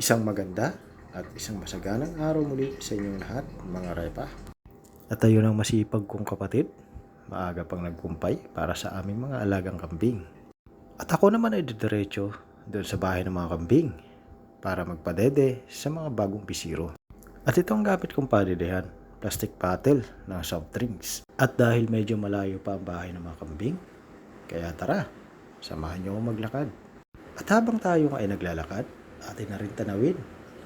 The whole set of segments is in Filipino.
Isang maganda at isang masaganang araw muli sa inyong lahat, mga repa. At ayun ang masipag kong kapatid, maaga pang nagkumpay para sa aming mga alagang kambing. At ako naman ay didiretso doon sa bahay ng mga kambing para magpadede sa mga bagong bisiro. At ito ang gamit kong padedehan, plastic bottle ng soft drinks. At dahil medyo malayo pa ang bahay ng mga kambing, kaya tara, samahan niyo ako maglakad. At habang tayo ay naglalakad, atin na rin tanawin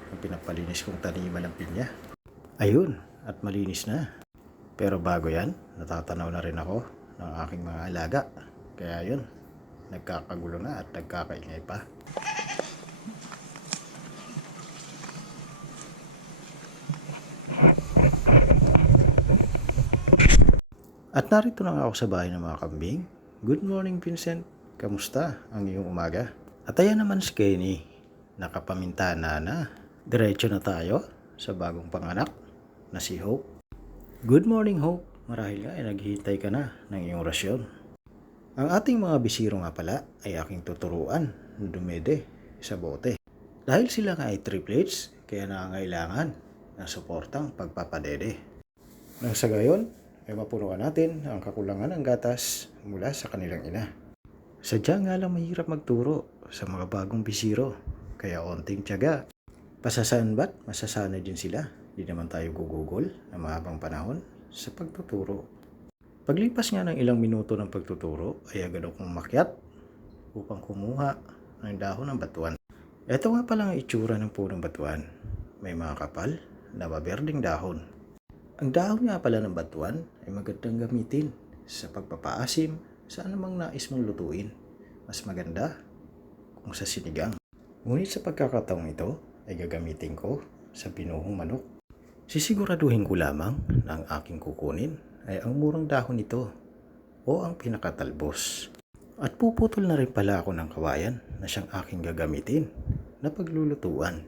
ang pinapalinis kong taniman ng pinya. Ayun, at malinis na. Pero bago yan, natatanaw na rin ako ng aking mga alaga. Kaya yun, nagkakagulo na at nagkakaingay pa. At narito na nga ako sa bahay ng mga kambing. Good morning, Vincent. Kamusta ang iyong umaga? At ayan naman si Kenny. Nakapamintana na. Diretso na tayo sa bagong panganak na si Hope. Good morning, Hope. Marahil nga ay naghihintay ka na ng iyong rasyon. Ang ating mga bisiro nga pala ay aking tuturuan na dumede sa bote. Dahil sila nga ay triplets, kaya nangangailangan ng suportang pagpapadede. Nang sa gayon, ay mapunuan natin ang kakulangan ng gatas mula sa kanilang ina. Sadya nga lang mahirap magturo sa mga bagong bisiro, kaya onting tiyaga. Pasasaan ba't masasanay din sila? Di naman tayo gugugol na mahabang panahon sa pagtuturo. Paglipas nga ng ilang minuto ng pagtuturo, ay agad akong umakyat upang kumuha ng dahon ng batuan. Ito nga pala ang itsura ng punong batuan. May mga kapal na maberding dahon. Ang dahon nga pala ng batuan ay magandang gamitin sa pagpapaasim sa anumang nais mong lutuin. Mas maganda kung sa sinigang. Ngunit sa pagkakataong ito ay gagamitin ko sa binuhong manok. Sisiguraduhin ko lamang na ang aking kukunin ay ang murang dahon nito o ang pinakatalbos. At puputol na rin pala ako ng kawayan na siyang aking gagamitin na paglulutuan.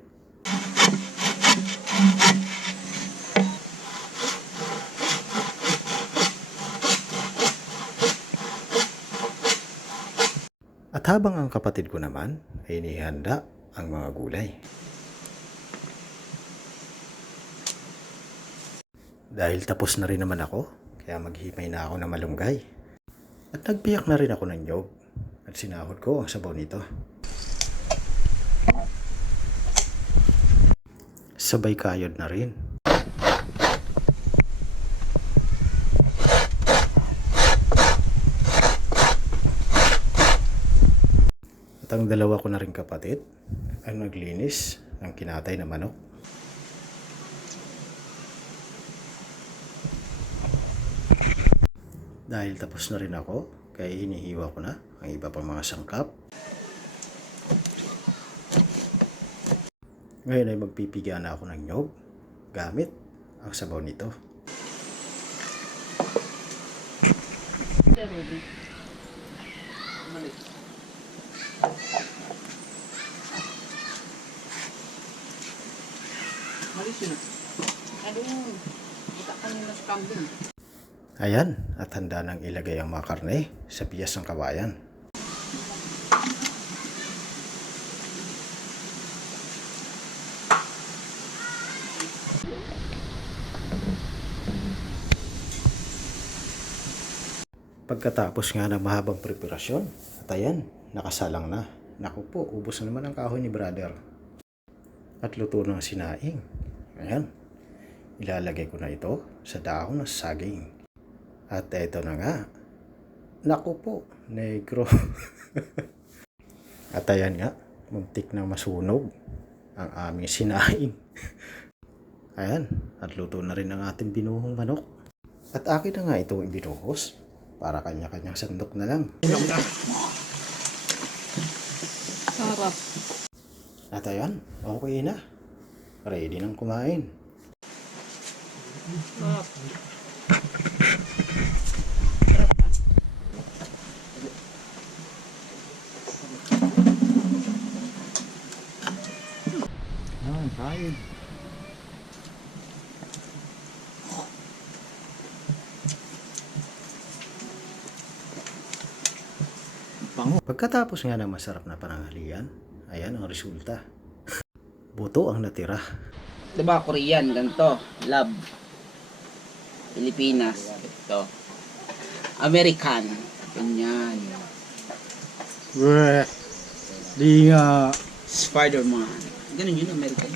At habang ang kapatid ko naman ay inihanda ang mga gulay. Dahil tapos na rin naman ako, kaya maghimay na ako ng malunggay. At nagbiyak na rin ako ng nyog at sinahod ko ang sabaw nito. Sabay kayod na rin. At ang dalawa ko na rin kapatid ang naglinis ng kinatay na manok. Dahil tapos na rin ako, kaya hinihiwa ko na ang iba pang mga sangkap. Ngayon ay magpipigyan na ako ng nyog gamit ang sabaw nito. Ayan, at handa nang ilagay ang mga karne sa biyas ng kawayan. Pagkatapos nga ng mahabang preparasyon, at ayan, nakasalang na. Naku po, ubos na naman ang kahoy ni brother. At luto ng sinaing. Ayan, ilalagay ko na ito sa dahon ng saging. At eto na nga. Naku po, negro. At ayan nga, muntik na masunog ang aming sinaing. Ayan, at luto na rin ang ating binuhong manok. At akin na nga ito ibinuhos para kanya-kanyang sandok na lang. Sarap. At ayan, okay na. Ready nang kumain. Sarap. Kain. Pagkatapos nga ng masarap na pananghalian, ayan ang resulta. buto ang natira. Diba, Korean, ganito. Love. Pilipinas. Ito. American. Ganyan. Di nga. Spider-Man. Ganun yun, American.